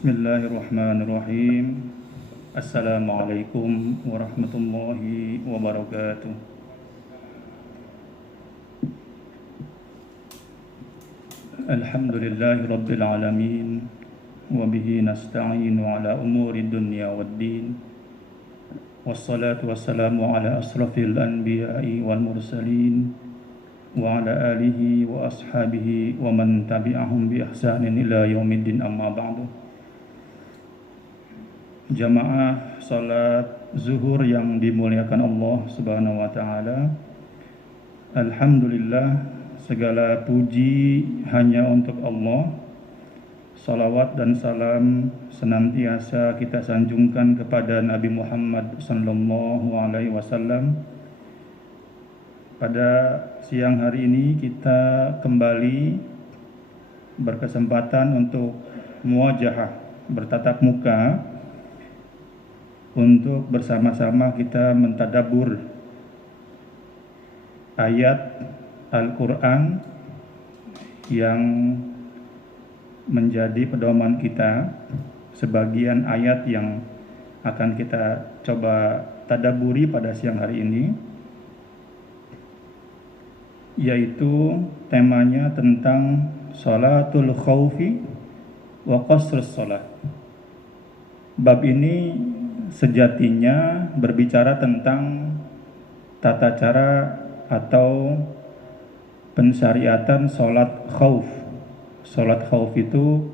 Bismillahirrahmanirrahim. Assalamualaikum warahmatullahi wabarakatuh. Alhamdulillahi rabbil alamin. Wabihi nasta'inu ala umuri dunya waddin. Wassalatu wassalamu ala asrafil anbiya'i wal mursalin wa ala alihi wa ashabihi wa man tabi'ahum bi ihsanin ila yaumiddin, amma ba'du. Jamaah salat zuhur yang dimuliakan Allah Subhanahu wa taala. Alhamdulillah, segala puji hanya untuk Allah. Salawat dan salam senantiasa kita sanjungkan kepada Nabi Muhammad sallallahu alaihi wasallam. Pada siang hari ini kita kembali berkesempatan untuk muwajahah, bertatap muka, untuk bersama-sama kita mentadabbur ayat Al-Quran yang menjadi pedoman kita. Sebagian ayat yang akan kita coba tadabburi pada siang hari ini, yaitu temanya tentang sholatul khawfi wa qasrus sholat. Bab ini sejatinya berbicara tentang tata cara atau pensyariatan sholat khauf. Sholat khauf itu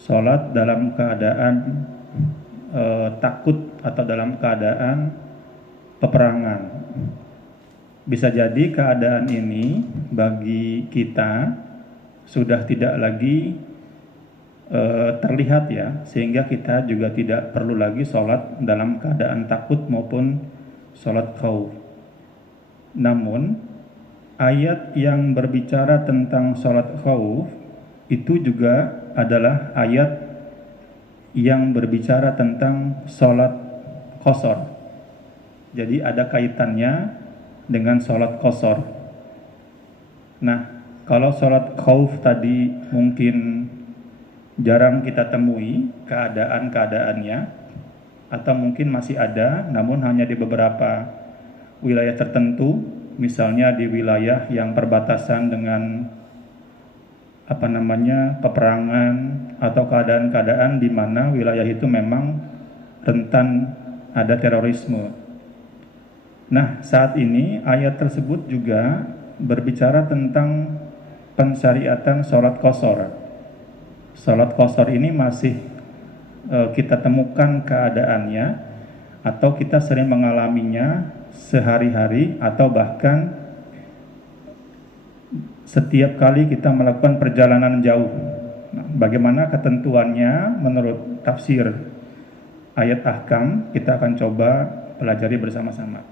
sholat dalam keadaan takut atau dalam keadaan peperangan. Bisa jadi keadaan ini bagi kita sudah tidak lagi terlihat ya, sehingga kita juga tidak perlu lagi sholat dalam keadaan takut maupun sholat khauf. Namun ayat yang berbicara tentang sholat khauf itu juga adalah ayat yang berbicara tentang sholat qasar. Jadi ada kaitannya dengan sholat qasar. Nah, kalau sholat khauf tadi mungkin jarang kita temui keadaan-keadaannya, atau mungkin masih ada namun hanya di beberapa wilayah tertentu, misalnya di wilayah yang perbatasan dengan peperangan atau keadaan-keadaan di mana wilayah itu memang rentan ada terorisme. Nah, saat ini ayat tersebut juga berbicara tentang pensyariatan sholat qasar. Sholat qasar ini masih kita temukan keadaannya, atau kita sering mengalaminya sehari-hari, atau bahkan setiap kali kita melakukan perjalanan jauh. Nah, bagaimana ketentuannya menurut tafsir ayat ahkam, kita akan coba pelajari bersama-sama.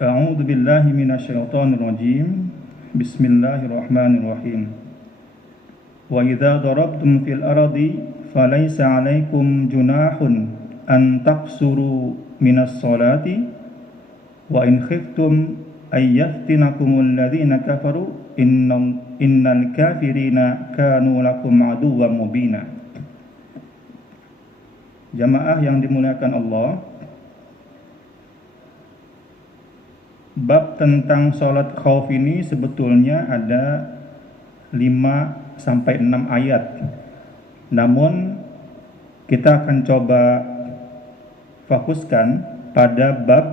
A'udzu billahi minasyaitonir rajim. Bismillahirrahmanirrahim. Wa idza darabtum fil ardi falaysa 'alaikum junahun an taqsuru minas salati wa in khiftum ay yaftinakumul ladzina kafaru innal kafirina kanu lakum aduwwan mubina. Jamaah yang dimuliakan Allah, bab tentang sholat khauf ini sebetulnya ada 5 sampai 6 ayat. Namun kita akan coba fokuskan pada bab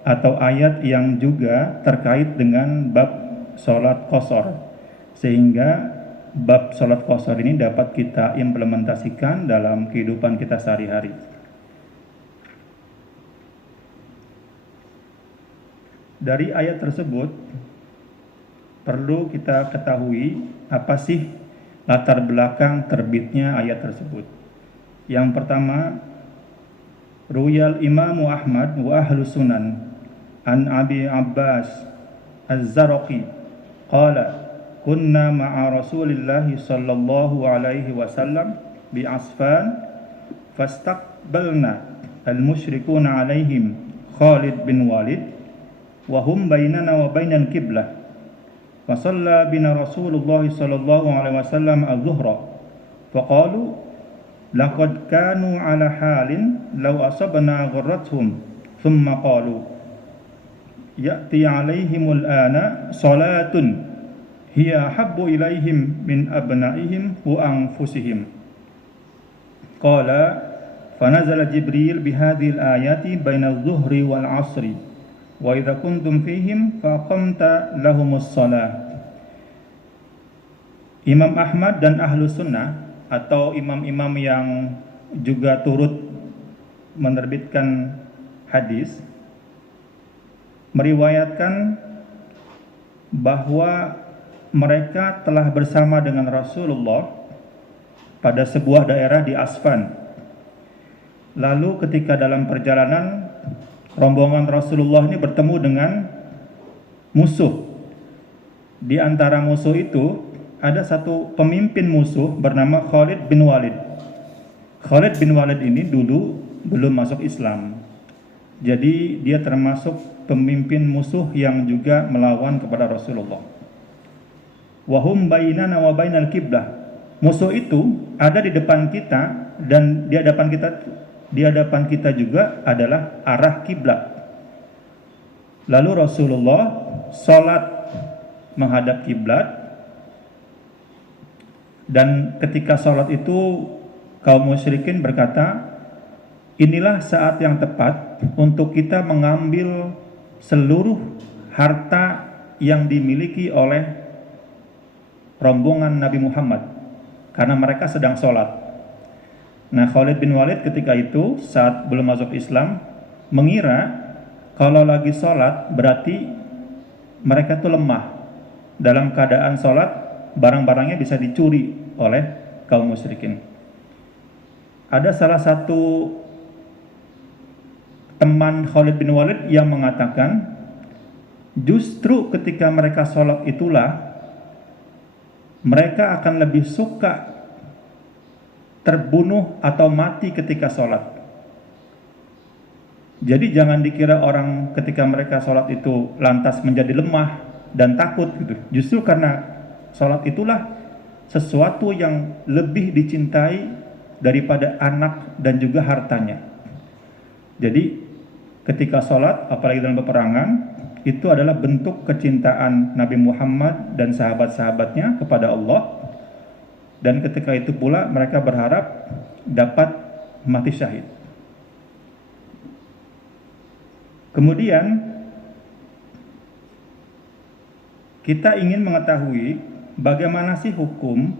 atau ayat yang juga terkait dengan bab sholat qasar, sehingga bab sholat qasar ini dapat kita implementasikan dalam kehidupan kita sehari-hari. Dari ayat tersebut perlu kita ketahui apa sih latar belakang terbitnya ayat tersebut. Yang pertama, Ruwiyal Imam Ahmad wa Ahlus Sunan an Abi Abbas Az-Zarqi qala kunna ma'a Rasulillah sallallahu alaihi wasallam bi Asfan fastaqbalna al-musyrikuna alaihim Khalid bin Walid wa hum bainana wa bainal qiblah. Fa shalla bina Rasulullah sallallahu alaihi wasallam az-zuhra Faqalu laqad kanu ala halin law asabna gharrathum thumma qalu ya'ti 'alaihimul ana salatun hiya habbu ilaihim min abnaihim wa anfusihim. Qala fanazala Jibril bihadhil ayati baina adh-dhuhri wal 'ashri wa idza kuntum fihim faqamta lahumus shalah. Imam Ahmad dan Ahlu Sunnah atau imam-imam yang juga turut menerbitkan hadis meriwayatkan bahwa mereka telah bersama dengan Rasulullah pada sebuah daerah di Asfan. Lalu ketika dalam perjalanan rombongan Rasulullah ini bertemu dengan musuh. Di antara musuh itu ada satu pemimpin musuh bernama Khalid bin Walid. Khalid bin Walid ini dulu belum masuk Islam. Jadi dia termasuk pemimpin musuh yang juga melawan kepada Rasulullah. Wahum bainana wa bainal qiblah. Musuh itu ada di depan kita dan di hadapan kita juga adalah arah kiblat. Lalu Rasulullah salat menghadap kiblat. Dan ketika sholat itu kaum musyrikin berkata, inilah saat yang tepat untuk kita mengambil seluruh harta yang dimiliki oleh rombongan Nabi Muhammad karena mereka sedang sholat. Nah, Khalid bin Walid ketika itu saat belum masuk Islam mengira kalau lagi sholat berarti mereka itu lemah. Dalam keadaan sholat barang-barangnya bisa dicuri oleh kaum musyrikin. Ada salah satu teman Khalid bin Walid yang mengatakan justru ketika mereka sholat itulah mereka akan lebih suka terbunuh atau mati ketika sholat. Jadi jangan dikira orang ketika mereka sholat itu lantas menjadi lemah dan takut gitu. Justru karena sholat itulah sesuatu yang lebih dicintai daripada anak dan juga hartanya. Jadi ketika sholat, apalagi dalam peperangan, itu adalah bentuk kecintaan Nabi Muhammad dan sahabat-sahabatnya kepada Allah. Dan ketika itu pula mereka berharap dapat mati syahid. Kemudian kita ingin mengetahui bagaimana sih hukum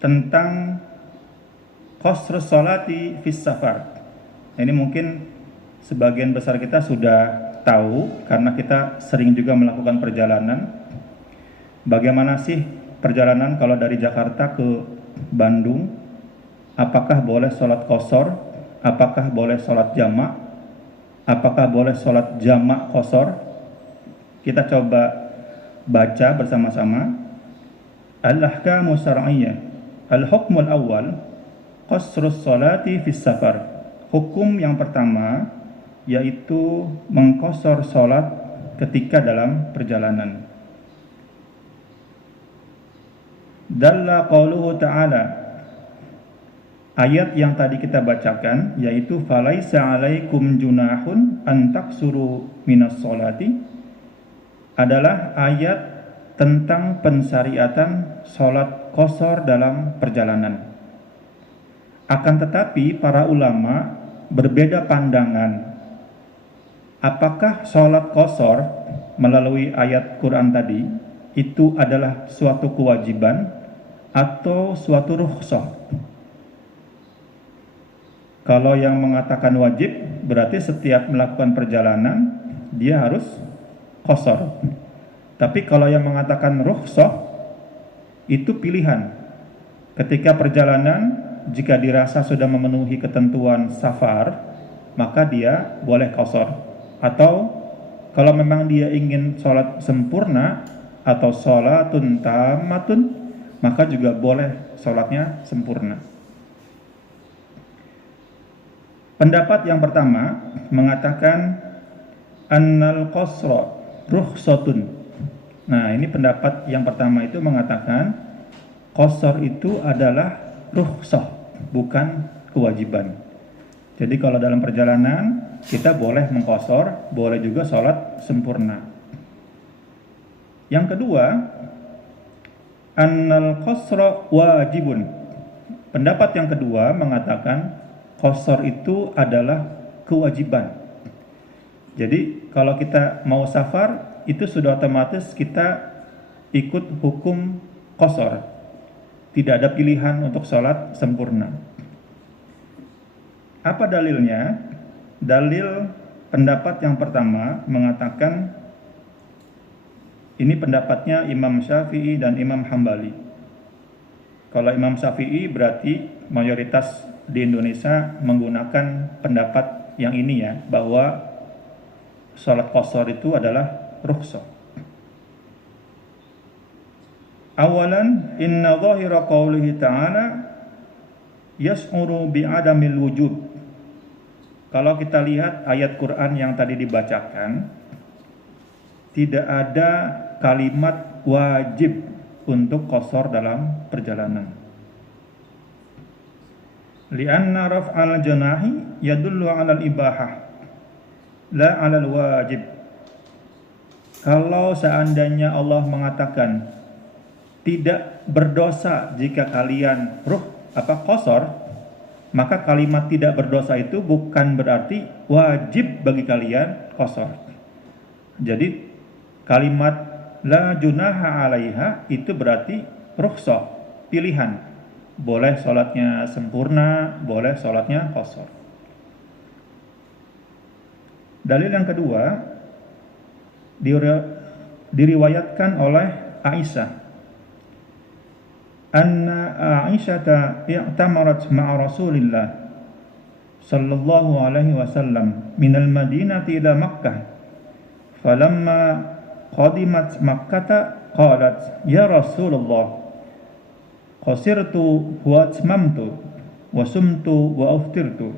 tentang qasrus sholati fis safar. Ini mungkin sebagian besar kita sudah tahu karena kita sering juga melakukan perjalanan. Bagaimana sih perjalanan kalau dari Jakarta ke Bandung? Apakah boleh sholat qasar? Apakah boleh sholat jamak? Apakah boleh sholat jamak qasar? Kita coba baca bersama-sama. Al-ahkamu syar'iyyah. Al-hukmul awal qasrus sholati fis safar. Hukum yang pertama yaitu mengqasar sholat ketika dalam perjalanan. Dalla qauluhu ta'ala. Ayat yang tadi kita bacakan yaitu falaisa 'alaikum junahun an taqsuru minas sholati adalah ayat tentang pensyariatan sholat qasar dalam perjalanan. Akan tetapi para ulama berbeda pandangan. Apakah sholat qasar melalui ayat Quran tadi itu adalah suatu kewajiban atau suatu rukhsah? Kalau yang mengatakan wajib berarti setiap melakukan perjalanan dia harus qasar. Tapi kalau yang mengatakan rukhsah itu pilihan. Ketika perjalanan jika dirasa sudah memenuhi ketentuan safar, maka dia boleh qasar. Atau kalau memang dia ingin sholat sempurna atau sholatun tamatun, maka juga boleh sholatnya sempurna. Pendapat yang pertama mengatakan annal qasra rukhsatun. Nah, ini pendapat yang pertama itu mengatakan qasar itu adalah rukhsah, bukan kewajiban. Jadi kalau dalam perjalanan kita boleh mengqashar, boleh juga sholat sempurna. Yang kedua, annal qasra wajibun. Pendapat yang kedua mengatakan qashar itu adalah kewajiban. Jadi kalau kita mau safar itu sudah otomatis kita ikut hukum qashar. Tidak ada pilihan untuk sholat sempurna. Apa dalilnya? Dalil pendapat yang pertama mengatakan, ini pendapatnya Imam Syafi'i dan Imam Hambali. Kalau Imam Syafi'i berarti mayoritas di Indonesia menggunakan pendapat yang ini ya, bahwa sholat qashar itu adalah rukhsah. Awalan, inna zahira qawlihi ta'ala yas'uru bi'adamil wujub. Kalau kita lihat ayat Quran yang tadi dibacakan, tidak ada kalimat wajib untuk qashar dalam perjalanan. Lianna raf'al janahi yadullu 'alal ibahah, la 'alal wajib. Kalau seandainya Allah mengatakan tidak berdosa jika kalian qashar, maka kalimat tidak berdosa itu bukan berarti wajib bagi kalian qashar. Jadi kalimat la junaha 'alaiha itu berarti rukhsah, pilihan. Boleh sholatnya sempurna, boleh sholatnya qashar. Dalil yang kedua diriwayatkan oleh Aisyah. Anna Aisyata i'tamarat ma'a Rasulillah sallallahu alaihi wasallam minal Madinati ila Makkah. Falamma qadimat Makkah qalat ya Rasulullah qasirtu wa atmamtu wa sumtu wa aftirtu.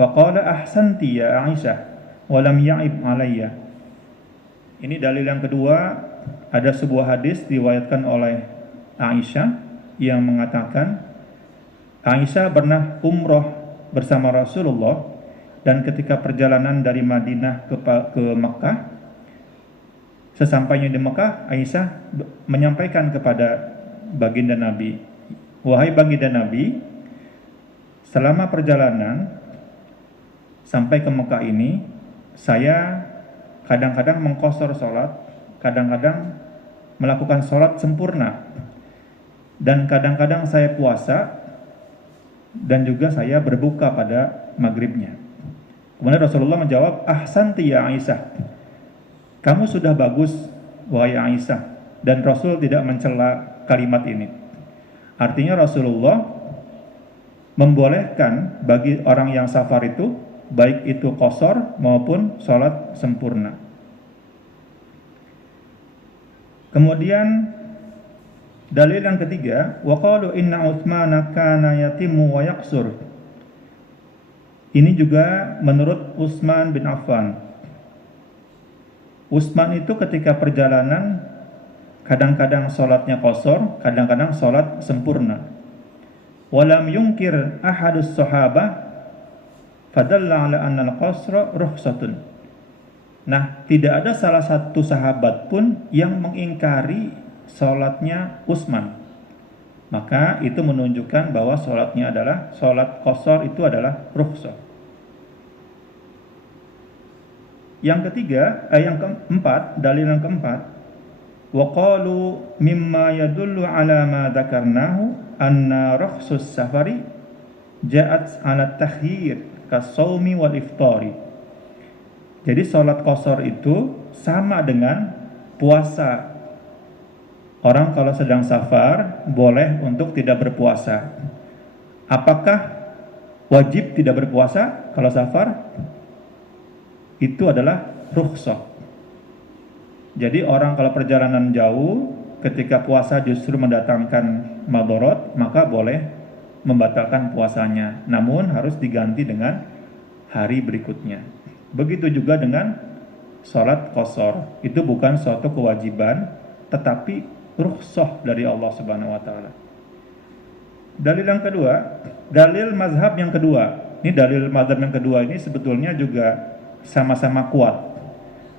Faqala ahsanti ya Aisyah wa lam ya'ib alayya. Ini dalil yang kedua. Ada sebuah hadis diriwayatkan oleh Aisyah yang mengatakan Aisyah pernah umroh bersama Rasulullah, dan ketika perjalanan dari Madinah ke Mekah, sesampainya di Mekah, Aisyah menyampaikan kepada baginda Nabi, wahai baginda Nabi, selama perjalanan sampai ke Mekah ini, saya kadang-kadang mengqashar sholat, kadang-kadang melakukan sholat sempurna, dan kadang-kadang saya puasa, dan juga saya berbuka pada maghribnya. Kemudian Rasulullah menjawab, ahsanti ya Aisyah, kamu sudah bagus wahai Aisyah. Dan Rasul tidak mencela kalimat ini. Artinya Rasulullah membolehkan bagi orang yang safar itu, baik itu qashar maupun sholat sempurna. Kemudian dalil yang ketiga, wa qalu inna Utsmana kana yatimu wa yaqsur. Ini juga menurut Utsman bin Affan. Utsman itu ketika perjalanan kadang-kadang sholatnya qashar, kadang-kadang sholat sempurna. Walam yungkir ahadus sahabah fadalla ala anna al-qasra rukhsatun. Nah, tidak ada salah satu sahabat pun yang mengingkari sholatnya Utsman. Maka itu menunjukkan bahwa sholatnya adalah sholat qashar, itu adalah rukhsah. Yang ketiga, yang keempat, dalil yang keempat, wa qalu mimma yadullu ala ma dzakarnahu anna rukhsus safari ja'at ala takhir kas-shaumi wal iftari. Jadi sholat qashar itu sama dengan puasa. Orang kalau sedang safar boleh untuk tidak berpuasa. Apakah wajib tidak berpuasa kalau safar? Itu adalah rukhsah. Jadi orang kalau perjalanan jauh, ketika puasa justru mendatangkan madharat, maka boleh membatalkan puasanya. Namun harus diganti dengan hari berikutnya. Begitu juga dengan sholat qashar. Itu bukan suatu kewajiban, tetapi rukhsah dari Allah Subhanahu wa taala. Dalil yang kedua, dalil mazhab yang kedua. Ini dalil mazhab yang kedua ini sebetulnya juga sama-sama kuat.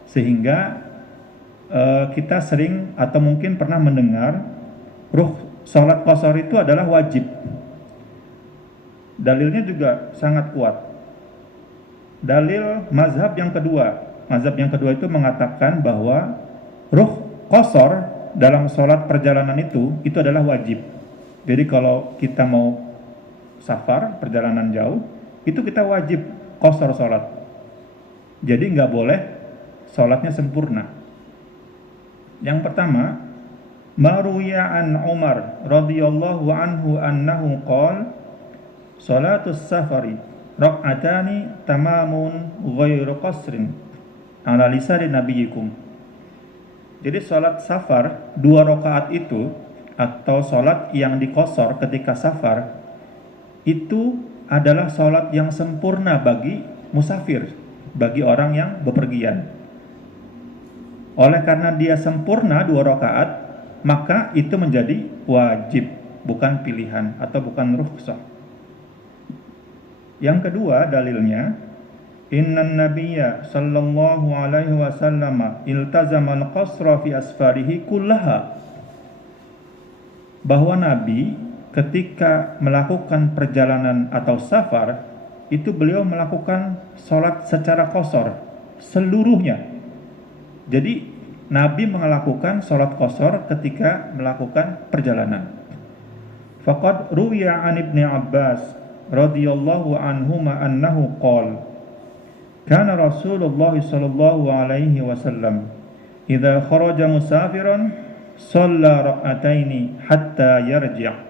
Sehingga kita sering atau mungkin pernah mendengar sholat qashar itu adalah wajib. Dalilnya juga sangat kuat. Dalil mazhab yang kedua. Mazhab yang kedua itu mengatakan bahwa qashar dalam sholat perjalanan itu adalah wajib. Jadi kalau kita mau safar, perjalanan jauh, itu kita wajib qashar sholat. Jadi nggak boleh sholatnya sempurna. Yang pertama, maruya an Umar radhiyallahu anhu annahu qala sholatus safari rak'atani tamamun ghairu qasrin ala lisani nabiyikum. Jadi sholat safar 2 rakaat itu atau sholat yang diqashar ketika safar itu adalah sholat yang sempurna bagi musafir, bagi orang yang bepergian. Oleh karena dia sempurna 2 rakaat, maka itu menjadi wajib, bukan pilihan atau bukan rukhsah. Yang kedua dalilnya, innan nabiyya sallallahu alaihi wasallam iltazama al-qasra fi asfarihi kullaha. Bahwa Nabi ketika melakukan perjalanan atau safar itu beliau melakukan sholat secara qashar seluruhnya. Jadi Nabi melakukan sholat qashar ketika melakukan perjalanan. Faqad ruwiya an Ibnu Abbas radhiyallahu anhuma annahu qala kana Rasulullah sallallahu alaihi wasallam idza kharaja musafiran shalla rak'ataini hatta yarji'.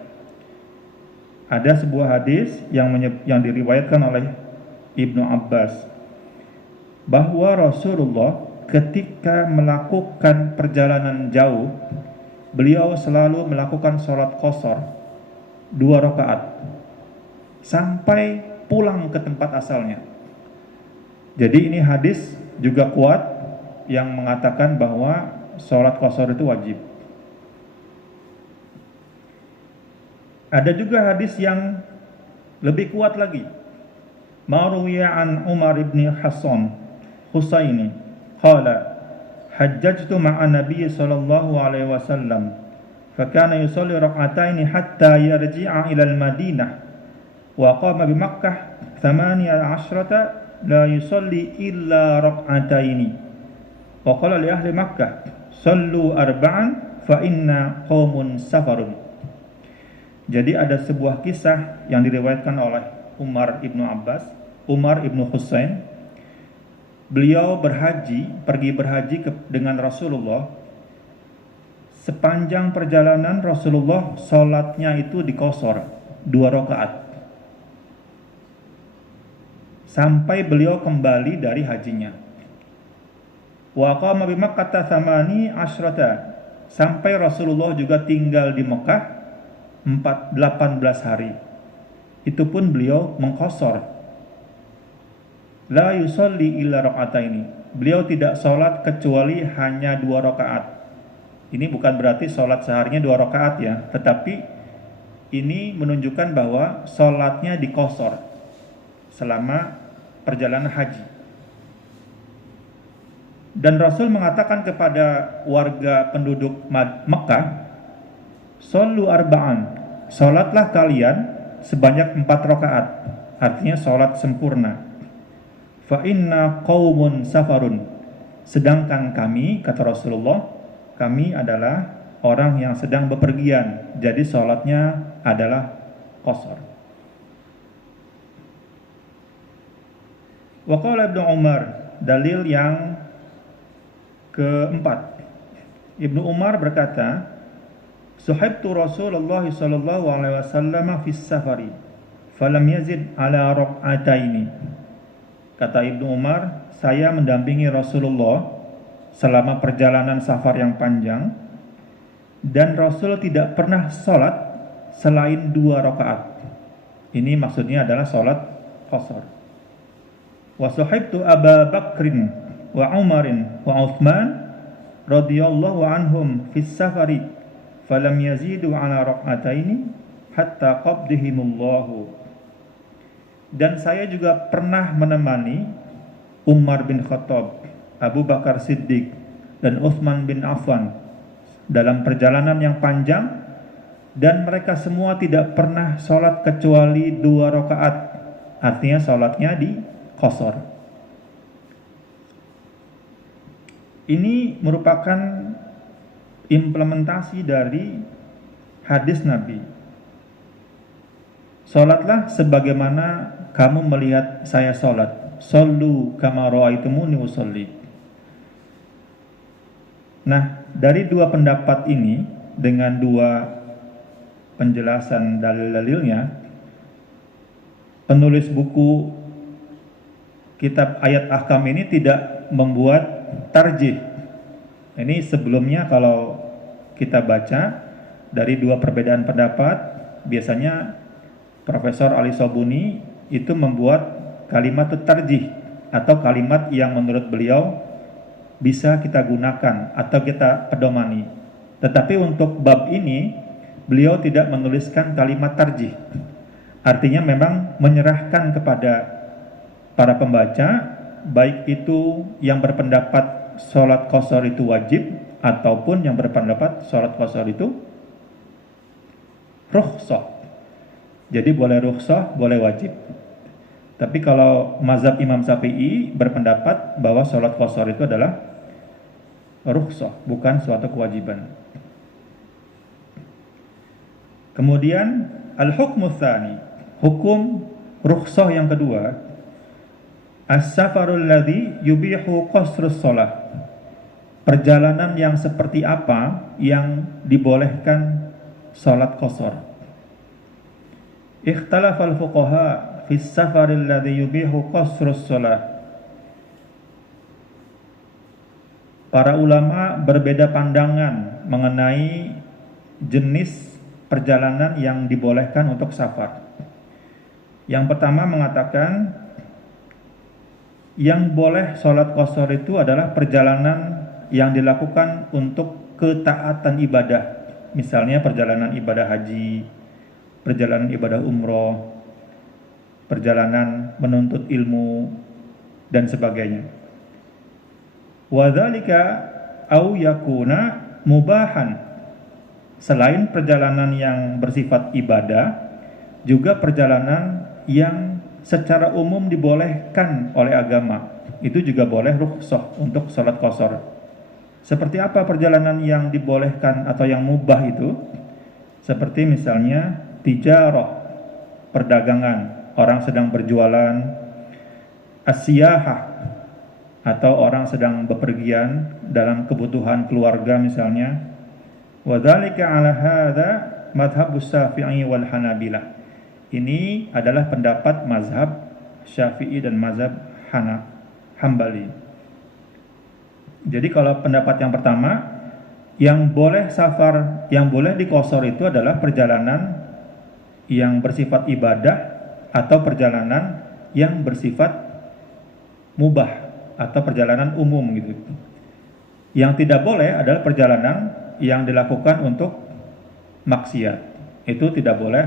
Ada sebuah hadis yang diriwayatkan oleh Ibnu Abbas bahwa Rasulullah ketika melakukan perjalanan jauh, beliau selalu melakukan sholat qashar 2 rakaat sampai pulang ke tempat asalnya. Jadi ini hadis juga kuat yang mengatakan bahwa sholat qashar itu wajib. Ada juga hadis yang lebih kuat lagi. Marwiya an Umar ibn Husaini qala hajjajtu ma'a Nabi sallallahu alaihi wasallam fakana yusalli rak'ataini hatta yarji'a ila al-Madinah wa qama bi Makkah 18 la yusalli illa rak'ataini wa qala li ahli Makkah sallu arba'an fa inna qaumun safarun. Jadi ada sebuah kisah yang diriwayatkan oleh Umar ibnu Husain. Beliau pergi berhaji dengan Rasulullah. Sepanjang perjalanan Rasulullah sholatnya itu diqashar 2 rakaat sampai beliau kembali dari hajinya. Wa qama bi Makkah 18 sampai Rasulullah juga tinggal di Mekah 18 hari. Itu pun beliau mengqashar. La yusalli illa rak'ataini. Beliau tidak sholat kecuali hanya 2 rakaat. Ini bukan berarti sholat seharinya 2 rakaat ya, tetapi ini menunjukkan bahwa sholatnya diqashar selama perjalanan haji. Dan Rasul mengatakan kepada warga penduduk Mekah, "Shollu arba'an." Sholatlah kalian sebanyak 4 rakaat. Artinya sholat sempurna. Fa inna qaumun safarun. Sedangkan kami, kata Rasulullah, kami adalah orang yang sedang bepergian. Jadi sholatnya adalah qashar. Wa qala Ibnu Umar, dalil yang keempat. Ibnu Umar berkata, suhibtu Rasulullah sallallahu alaihi wasallam fi safari falam yazid ala rak'ataini. Kata Ibnu Umar, saya mendampingi Rasulullah selama perjalanan safar yang panjang dan Rasul tidak pernah sholat selain 2 rakaat. Ini maksudnya adalah sholat qashar. Wa suhibtu Abu Bakrin wa Umarin wa Uthman radhiyallahu anhum fi safari falam yazidu ala rak'ataini hatta qabdihimullahu. Dan saya juga pernah menemani Umar bin Khattab, Abu Bakar Siddiq, dan Utsman bin Affan dalam perjalanan yang panjang, dan mereka semua tidak pernah sholat kecuali 2 rakaat. Artinya sholatnya di qasar. Ini merupakan implementasi dari hadis Nabi. Sholatlah sebagaimana kamu melihat saya sholat. Shollu kama ra'aitumuni usolli. Nah, dari 2 pendapat ini dengan 2 penjelasan dalil-dalilnya, penulis buku kitab Ayat Ahkam ini tidak membuat tarjih. Ini sebelumnya kalau kita baca dari 2 perbedaan pendapat, biasanya Profesor Ali Sobuni itu membuat kalimat tarjih atau kalimat yang menurut beliau bisa kita gunakan atau kita pedomani. Tetapi untuk bab ini beliau tidak menuliskan kalimat tarjih. Artinya memang menyerahkan kepada para pembaca, baik itu yang berpendapat sholat qasar itu wajib ataupun yang berpendapat sholat qasar itu rukhsah. Jadi boleh rukhsah, boleh wajib. Tapi kalau mazhab Imam Syafi'i berpendapat bahwa sholat qasar itu adalah rukhsah, bukan suatu kewajiban. Kemudian al-hukmu tsani, hukum rukhsah yang kedua, as-safarul ladzi yubihu qasrus shalah. Perjalanan yang seperti apa yang dibolehkan sholat qasar. Ikhtalafal fuqaha fi as-safaril ladzi yubihu qasrus shalah. Para ulama berbeda pandangan mengenai jenis perjalanan yang dibolehkan untuk safar. Yang pertama mengatakan yang boleh sholat qasar itu adalah perjalanan yang dilakukan untuk ketaatan ibadah. Misalnya perjalanan ibadah haji, perjalanan ibadah umroh, perjalanan menuntut ilmu, dan sebagainya. Wadzalika au yakuna mubahan. Selain perjalanan yang bersifat ibadah, juga perjalanan yang secara umum dibolehkan oleh agama. Itu juga boleh rukhsah untuk sholat qasar. Seperti apa perjalanan yang dibolehkan atau yang mubah itu? Seperti misalnya tijarah, perdagangan, orang sedang berjualan, as-siyahah, atau orang sedang bepergian dalam kebutuhan keluarga misalnya. Wa dzalika 'ala hadza madhhabus Syafi'i wal Hanabilah. Ini adalah pendapat mazhab Syafi'i dan mazhab Hambali. Jadi kalau pendapat yang pertama, yang boleh safar, yang boleh diqasar itu adalah perjalanan yang bersifat ibadah atau perjalanan yang bersifat mubah atau perjalanan umum gitu. Yang tidak boleh adalah perjalanan yang dilakukan untuk maksiat. Itu tidak boleh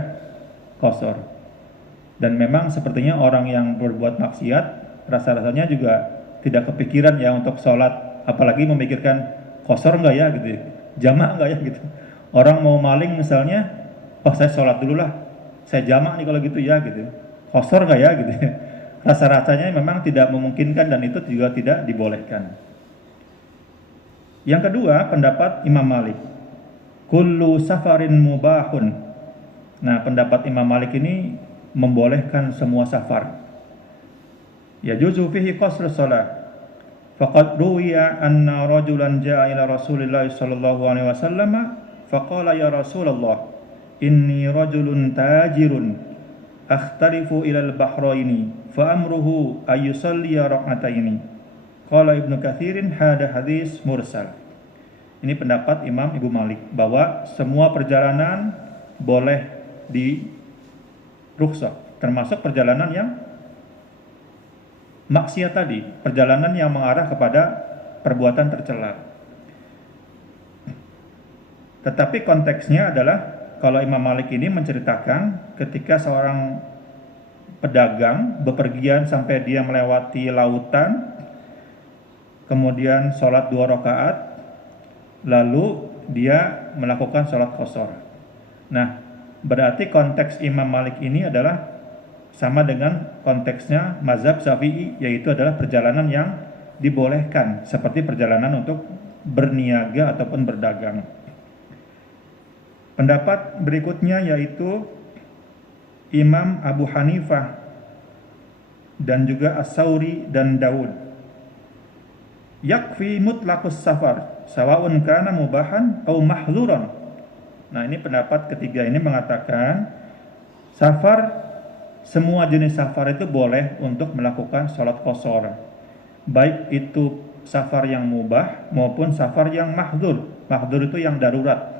qasar. Dan memang sepertinya orang yang berbuat maksiat rasa-rasanya juga tidak kepikiran ya untuk sholat, apalagi memikirkan qasar enggak ya gitu, jamak enggak ya gitu. Orang mau maling misalnya, oh saya sholat dulu lah, saya jamak nih kalau gitu ya gitu, qasar enggak ya gitu. Rasa-rasanya memang tidak memungkinkan dan itu juga tidak dibolehkan. Yang kedua, pendapat Imam Malik, kullu safarin mubahun. Nah, pendapat Imam Malik ini membolehkan semua safar. Yajuzu fihi qasrus shalah. Faqad ruwiya anna rajulan jaa ila Rasulillah sallallahu alaihi wasallam faqala ya Rasulullah inni rajulun tajirun akhtalifu ila al-bahraini fa amruhu ayyusalli rak'ataini. Qala Ibnu Katsirin hada hadis mursal. Ini pendapat Imam Ibu Malik bahwa semua perjalanan boleh di rukhsah, termasuk perjalanan yang maksiat tadi, perjalanan yang mengarah kepada perbuatan tercela. Tetapi konteksnya adalah kalau Imam Malik ini menceritakan ketika seorang pedagang bepergian sampai dia melewati lautan, kemudian sholat 2 rakaat, lalu dia melakukan sholat qasar. Nah, berarti konteks Imam Malik ini adalah sama dengan konteksnya mazhab Syafi'i, yaitu adalah perjalanan yang dibolehkan, seperti perjalanan untuk berniaga ataupun berdagang. Pendapat berikutnya yaitu Imam Abu Hanifah dan juga As-Sauri dan Daud. Yakfi mutlaqus safar sawa'un kana mubahan atau mahzuran. Nah, ini pendapat ketiga ini mengatakan safar, semua jenis safar itu boleh untuk melakukan sholat qasar, baik itu safar yang mubah maupun safar yang mahdzur. Mahdzur itu yang darurat.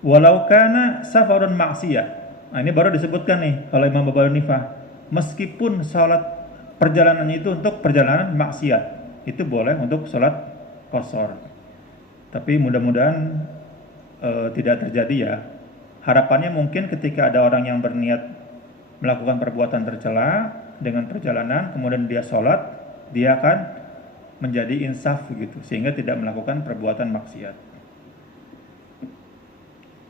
Walau kana safarun maksiyah. Nah, ini baru disebutkan nih kalau Imam Abu Hanifah, meskipun sholat perjalanan itu untuk perjalanan maksiat, itu boleh untuk sholat qasar. Tapi mudah-mudahan tidak terjadi ya. Harapannya mungkin ketika ada orang yang berniat melakukan perbuatan tercela dengan perjalanan, kemudian dia sholat, dia akan menjadi insaf gitu, sehingga tidak melakukan perbuatan maksiat.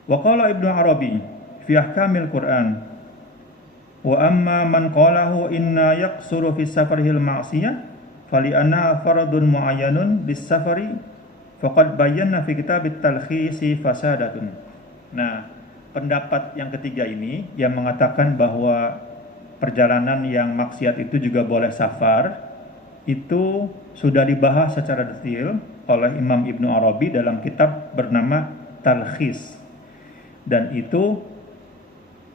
Wa qala Ibnu Arabi fi ahkamil Qur'an, wa amma man qalahu inna yaqsuru fi safarihil ma'siyah fali anna faradun muayyanun bis safari faqad bayyana fi kitabit talkhisi fasadatun. Nah, pendapat yang ketiga ini yang mengatakan bahwa perjalanan yang maksiat itu juga boleh safar, itu sudah dibahas secara detail oleh Imam Ibnu Arabi dalam kitab bernama Talkhis. Dan itu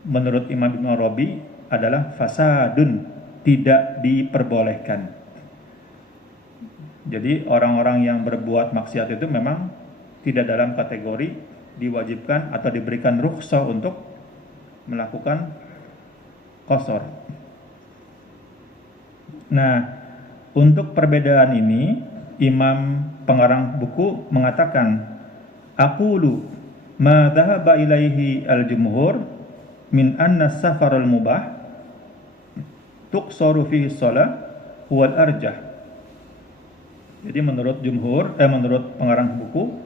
menurut Imam Ibnu Arabi adalah fasadun, tidak diperbolehkan. Jadi orang-orang yang berbuat maksiat itu memang tidak dalam kategori diwajibkan atau diberikan rukhsah untuk melakukan qasar. Nah, untuk perbedaan ini Imam pengarang buku mengatakan, aqulu ma dhahaba ilaihi al-jumhur min anna safarul mubah tuqsaru fihi shalah huwal arjah. Jadi menurut menurut pengarang buku,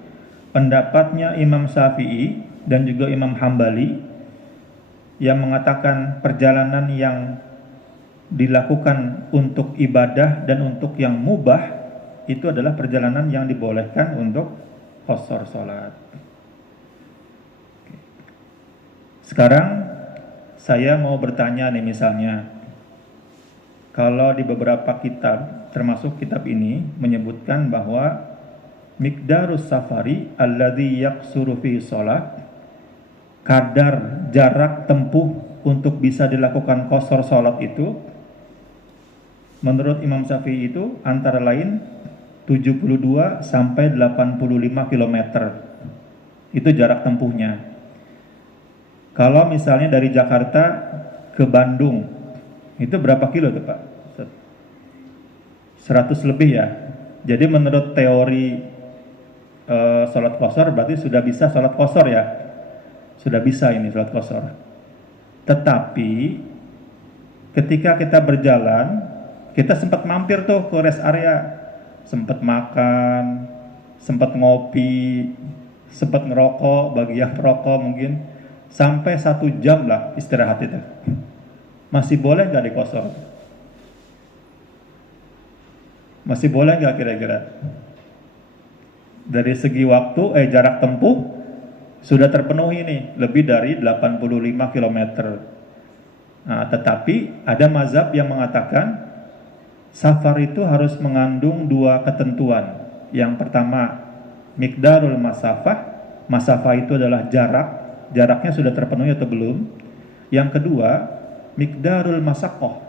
pendapatnya Imam Syafi'i dan juga Imam Hambali yang mengatakan perjalanan yang dilakukan untuk ibadah dan untuk yang mubah itu adalah perjalanan yang dibolehkan untuk qasar salat. Sekarang saya mau bertanya nih, misalnya kalau di beberapa kitab, termasuk kitab ini, menyebutkan bahwa miqdarus safari alladzi yaqsuru fi shalah, kadar jarak tempuh untuk bisa dilakukan qasar salat itu menurut Imam Syafi'i itu antara lain 72 sampai 85 km. Itu jarak tempuhnya. Kalau misalnya dari Jakarta ke Bandung, itu berapa kilo tuh Pak? 100 lebih ya. Jadi menurut teori sholat qasar berarti sudah bisa sholat qasar ya. Sudah bisa ini sholat qasar. Tetapi ketika kita berjalan, kita sempat mampir tuh ke rest area, sempat makan, sempat ngopi, sempat ngerokok, bagi yang perokok mungkin sampai 1 jam lah istirahat itu. Masih boleh nggak dikosor? Masih boleh nggak kira-kira? Dari segi waktu, jarak tempuh sudah terpenuhi nih, lebih dari 85 km. Nah, tetapi ada mazhab yang mengatakan safar itu harus mengandung 2 ketentuan. Yang pertama, miqdarul masafah. Masafah itu adalah jaraknya sudah terpenuhi atau belum. Yang kedua, miqdarul masakoh.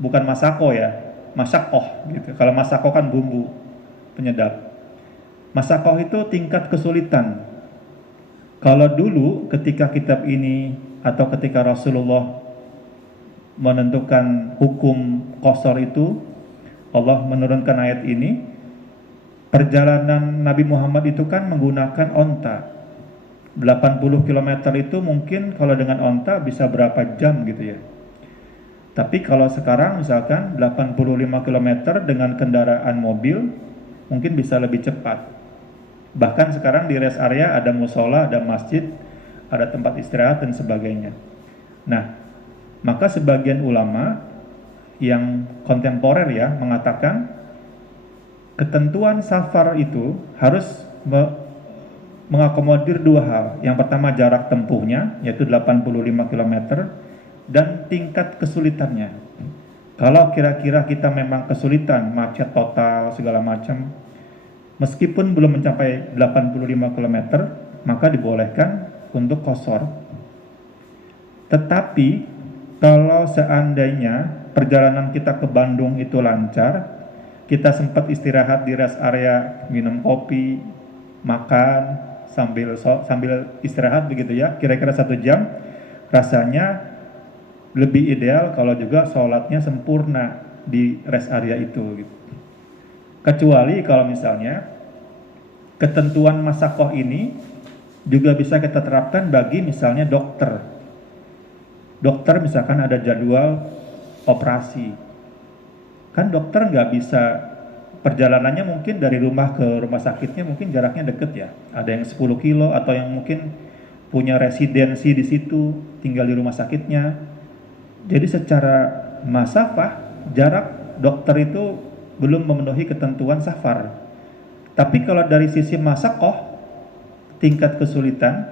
Bukan masako ya, masakoh gitu. Kalau masakoh kan bumbu penyedap. Masakoh itu tingkat kesulitan. Kalau dulu ketika kitab ini atau ketika Rasulullah menentukan hukum qasar itu, Allah menurunkan ayat ini, perjalanan Nabi Muhammad itu kan menggunakan onta. 80 km itu mungkin kalau dengan onta bisa berapa jam gitu ya. Tapi kalau sekarang misalkan 85 km dengan kendaraan mobil mungkin bisa lebih cepat. Bahkan sekarang di rest area ada musola, ada masjid, ada tempat istirahat dan sebagainya. Nah, maka sebagian ulama yang kontemporer ya mengatakan ketentuan safar itu harus mengakomodir dua hal. Yang pertama jarak tempuhnya yaitu 85 km dan tingkat kesulitannya. Kalau kira-kira kita memang kesulitan, macet total segala macam, meskipun belum mencapai 85 km, maka dibolehkan untuk qashar. Tetapi kalau seandainya perjalanan kita ke Bandung itu lancar, kita sempat istirahat di rest area, minum kopi, makan, sambil istirahat begitu ya, kira-kira 1 jam, rasanya lebih ideal kalau juga sholatnya sempurna di rest area itu gitu. Kecuali kalau misalnya ketentuan masakoh ini juga bisa kita terapkan bagi misalnya dokter. Dokter misalkan ada jadwal operasi. Kan dokter nggak bisa, perjalanannya mungkin dari rumah ke rumah sakitnya mungkin jaraknya deket ya. Ada yang 10 kilo atau yang mungkin punya residensi di situ, tinggal di rumah sakitnya. Jadi secara masafah, jarak dokter itu belum memenuhi ketentuan safar. Tapi kalau dari sisi masakoh, tingkat kesulitan,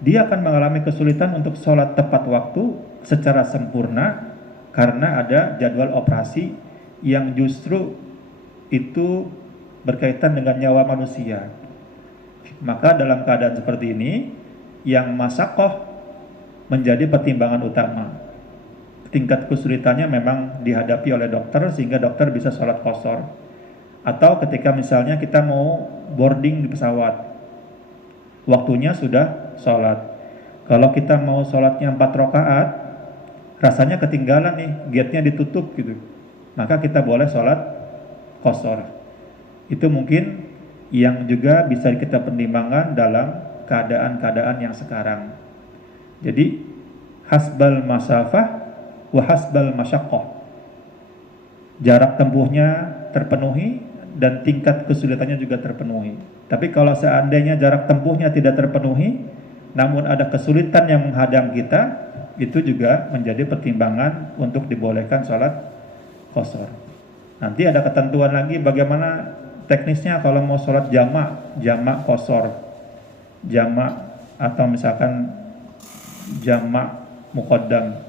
dia akan mengalami kesulitan untuk sholat tepat waktu secara sempurna karena ada jadwal operasi yang justru itu berkaitan dengan nyawa manusia. Maka dalam keadaan seperti ini, yang masakoh menjadi pertimbangan utama. Tingkat kesulitannya memang dihadapi oleh dokter sehingga dokter bisa sholat qashar. Atau ketika misalnya kita mau boarding di pesawat, waktunya sudah sholat. Kalau kita mau sholatnya 4 rakaat, rasanya ketinggalan nih, gate-nya ditutup gitu, maka kita boleh sholat qashar. Itu mungkin yang juga bisa kita pertimbangkan dalam keadaan-keadaan yang sekarang. Jadi hasbal masafah wa hasbal masyaqqah, jarak tempuhnya terpenuhi dan tingkat kesulitannya juga terpenuhi. Tapi kalau seandainya jarak tempuhnya tidak terpenuhi namun ada kesulitan yang menghadang kita, itu juga menjadi pertimbangan untuk dibolehkan sholat qashar. Nanti ada ketentuan lagi bagaimana teknisnya kalau mau sholat jamak qashar, jamak atau misalkan jamak muqaddam,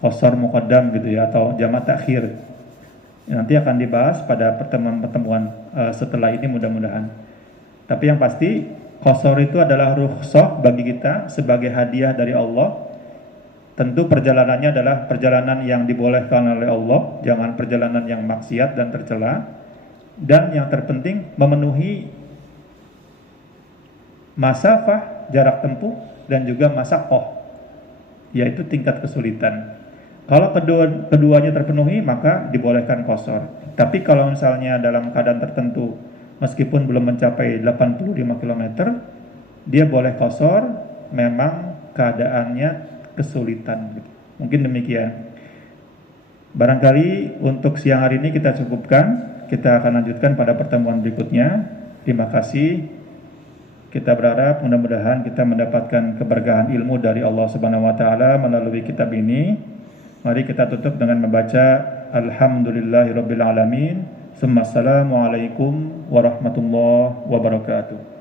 qashar muqaddam gitu ya, atau jamak takhir. Nanti akan dibahas pada pertemuan-pertemuan setelah ini mudah-mudahan. Tapi yang pasti qashar itu adalah rukhsah bagi kita sebagai hadiah dari Allah. Tentu perjalanannya adalah perjalanan yang dibolehkan oleh Allah, jangan perjalanan yang maksiat dan tercela. Dan yang terpenting memenuhi masafah, jarak tempuh, dan juga masakoh, yaitu tingkat kesulitan. Kalau keduanya terpenuhi maka dibolehkan qashar. Tapi kalau misalnya dalam keadaan tertentu meskipun belum mencapai 85 km, dia boleh qashar memang keadaannya kesulitan. Mungkin demikian. Barangkali untuk siang hari ini kita cukupkan. Kita akan lanjutkan pada pertemuan berikutnya. Terima kasih. Kita berharap mudah-mudahan kita mendapatkan keberkahan ilmu dari Allah Subhanahu wa taala melalui kitab ini. Mari kita tutup dengan membaca Alhamdulillahirabbil alamin. Assalamualaikum warahmatullahi wabarakatuh.